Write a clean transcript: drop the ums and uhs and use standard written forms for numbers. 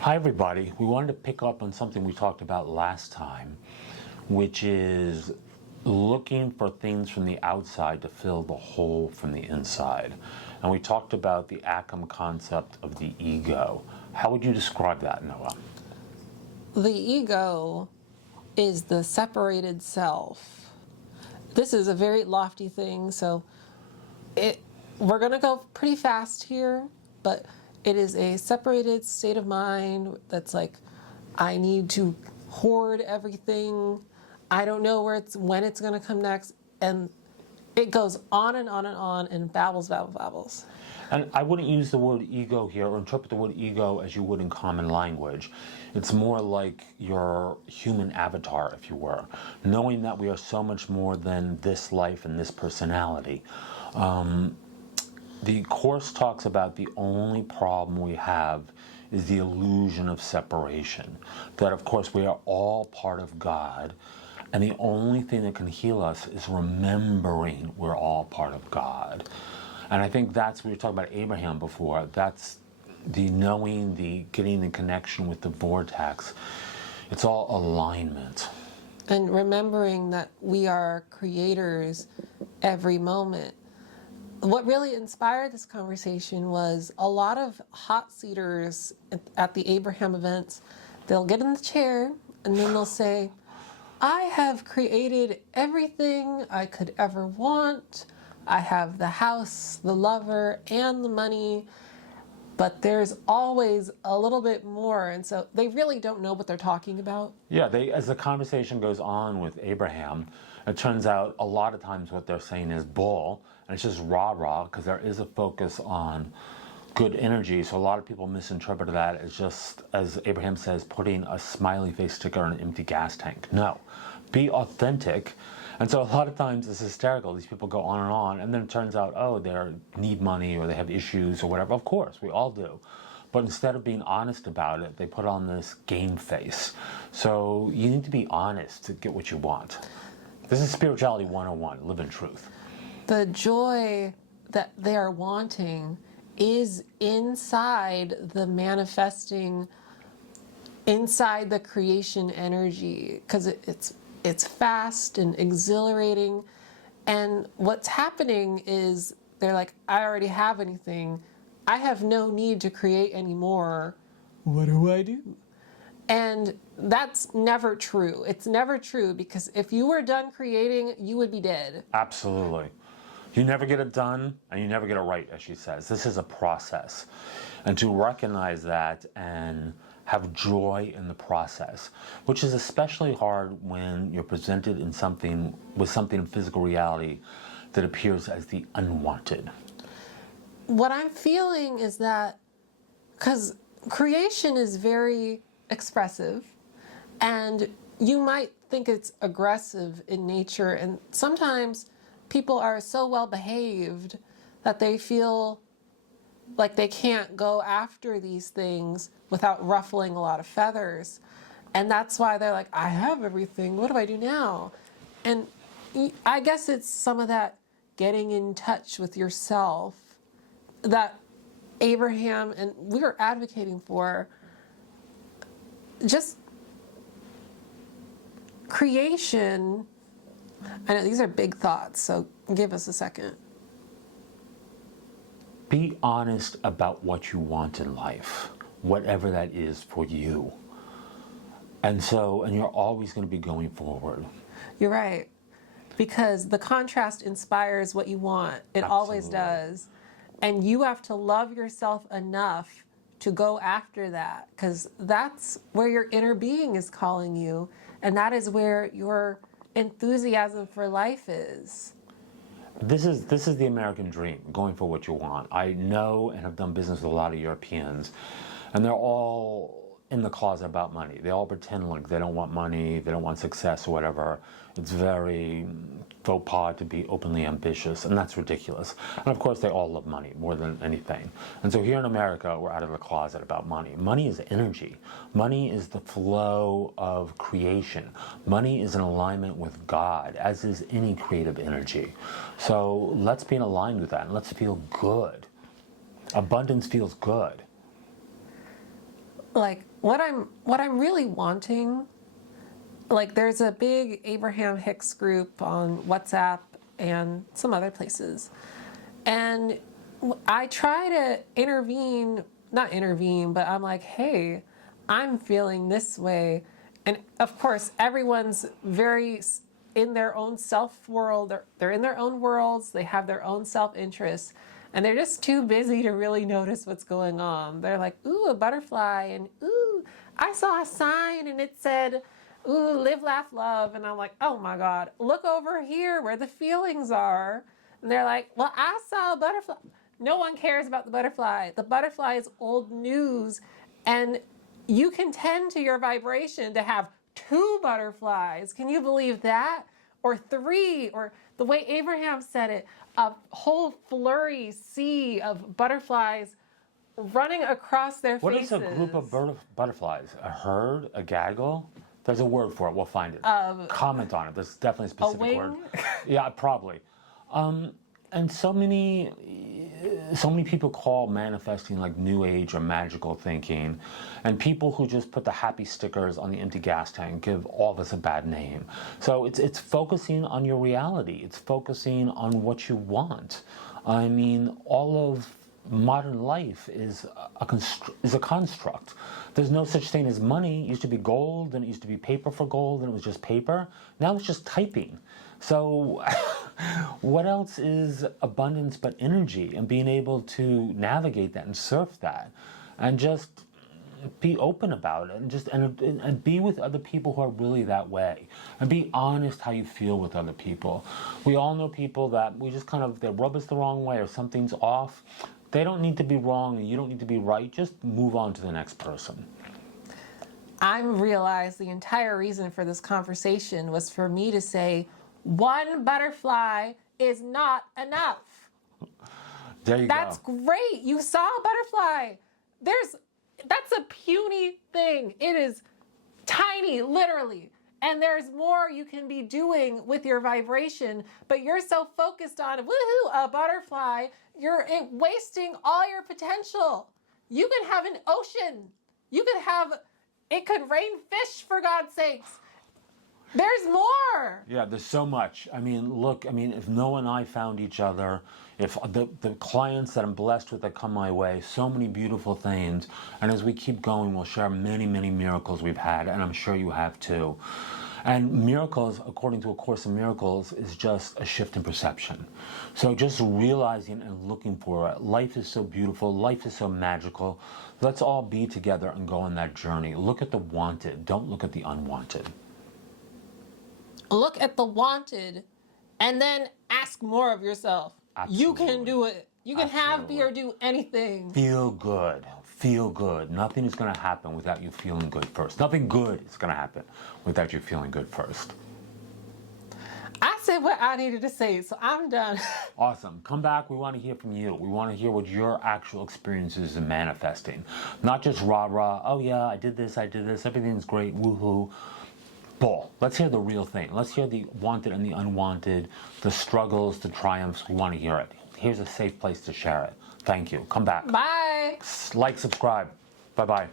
Hi everybody. We wanted to pick up on something we talked about last time, which is looking for things from the outside to fill the hole from the inside. And we talked about the Ackham concept of the ego. How would you describe that, Noah? The ego is the separated self. This is a very lofty thing, so we're going to go pretty fast here, but it is a separated state of mind that's like, I need to hoard everything. I don't know when it's going to come next. And it goes on and on and on and babbles. And I wouldn't use the word ego here or interpret the word ego as you would in common language. It's more like your human avatar, if you were, knowing that we are so much more than this life and this personality. The Course talks about the only problem we have is the illusion of separation. That, of course, we are all part of God, and the only thing that can heal us is remembering we're all part of God. And I think that's, we were talking about Abraham before, that's the knowing, the getting the connection with the vortex. It's all alignment. And remembering that we are creators every moment. What really inspired this conversation was a lot of hot seaters at the Abraham events. They'll get in the chair and then they'll say, I have created everything I could ever want. I have the house, the lover, and the money, but there's always a little bit more. And so they really don't know what they're talking about. Yeah, as the conversation goes on with Abraham, it turns out a lot of times what they're saying is bull, and it's just rah-rah, because there is a focus on good energy. So a lot of people misinterpret that as just, as Abraham says, putting a smiley face sticker on an empty gas tank. No, be authentic. And so a lot of times it's hysterical. These people go on, and then it turns out, oh, they need money or they have issues or whatever. Of course, we all do. But instead of being honest about it, they put on this game face. So you need to be honest to get what you want. This is Spirituality 101, live in truth. The joy that they are wanting is inside the manifesting, inside the creation energy, because it's fast and exhilarating. And what's happening is they're like, I already have anything. I have no need to create anymore. What do I do? And that's never true. It's never true, because if you were done creating, you would be dead. Absolutely. You never get it done, and you never get it right, as she says. This is a process. And to recognize that and have joy in the process, which is especially hard when you're presented in something in physical reality that appears as the unwanted. What I'm feeling is that, because creation is very expressive, and you might think it's aggressive in nature, and sometimes people are so well behaved that they feel like they can't go after these things without ruffling a lot of feathers. And that's why they're like, I have everything, what do I do now? And I guess it's some of that getting in touch with yourself that Abraham and we are advocating for. Just creation. I know these are big thoughts, so give us a second. Be honest about what you want in life, whatever that is for you. And you're always going to be going forward. You're right. Because the contrast inspires what you want. It Absolutely. Always does. And you have to love yourself enough to go after that, because that's where your inner being is calling you. And that is where your enthusiasm for life is. This is the American dream, going for what you want. I know and have done business with a lot of Europeans, and they're all in the closet about money. They all pretend like they don't want money, they don't want success or whatever. It's very faux pas to be openly ambitious, and that's ridiculous. And of course, they all love money more than anything. And so here in America, we're out of the closet about money. Money is energy. Money is the flow of creation. Money is in alignment with God, as is any creative energy. So let's be in alignment with that, and let's feel good. Abundance feels good. like what I'm really wanting, like there's a big Abraham Hicks group on WhatsApp and some other places. And I try to not intervene, but I'm like, hey, I'm feeling this way. And of course, everyone's very in their own self world. They're in their own worlds. They have their own self interests. And they're just too busy to really notice what's going on. They're like, ooh, a butterfly. And ooh, I saw a sign and it said, ooh, live, laugh, love. And I'm like, oh my God, look over here where the feelings are. And they're like, well, I saw a butterfly. No one cares about the butterfly. The butterfly is old news. And you can tend to your vibration to have 2 butterflies. Can you believe that? Or 3, or the way Abraham said it, a whole flurry, sea of butterflies running across their faces. What is a group of butterflies? A herd? A gaggle? There's a word for it. We'll find it. Comment on it. There's definitely a specific word. Yeah, probably. And so many people call manifesting like new age or magical thinking, and people who just put the happy stickers on the empty gas tank give all of us a bad name. So it's focusing on your reality. It's focusing on what you want. I mean, all of modern life is a construct. There's no such thing as money. It used to be gold, and it used to be paper for gold, and it was just paper. Now it's just typing. So what else is abundance but energy, and being able to navigate that and surf that and just be open about it, and be with other people who are really that way, and be honest how you feel with other people. We all know people that we just they rub us the wrong way, or something's off. They don't need to be wrong and you don't need to be right. Just move on to the next person. I realized the entire reason for this conversation was for me to say, 1 butterfly is not enough. There you That's go. great. You saw a butterfly. That's a puny thing. It is tiny, literally. And there's more you can be doing with your vibration, but you're so focused on, woohoo, a butterfly, you're wasting all your potential. You could have an ocean. It could rain fish, for God's sakes. There's more. Yeah, there's so much. I mean, look, if Noah and I found each other, if the clients that I'm blessed with that come my way, so many beautiful things. And as we keep going, we'll share many, many miracles we've had, and I'm sure you have too. And miracles, according to A Course in Miracles, is just a shift in perception. So just realizing and looking for it. Life is so beautiful. Life is so magical. Let's all be together and go on that journey. Look at the wanted. Don't look at the unwanted. Look at the wanted and then ask more of yourself. Absolutely. You can do it. You can have, be, or do anything. Feel good. Feel good. Nothing is going to happen without you feeling good first. Nothing good is going to happen without you feeling good first. I said what I needed to say, so I'm done. Awesome. Come back. We want to hear from you. We want to hear what your actual experiences in manifesting. Not just rah-rah, oh yeah, I did this, everything's great, woohoo. Bull. Let's hear the real thing. Let's hear the wanted and the unwanted, the struggles, the triumphs. We want to hear it. Here's a safe place to share it. Thank you. Come back. Bye. Like, subscribe. Bye-bye.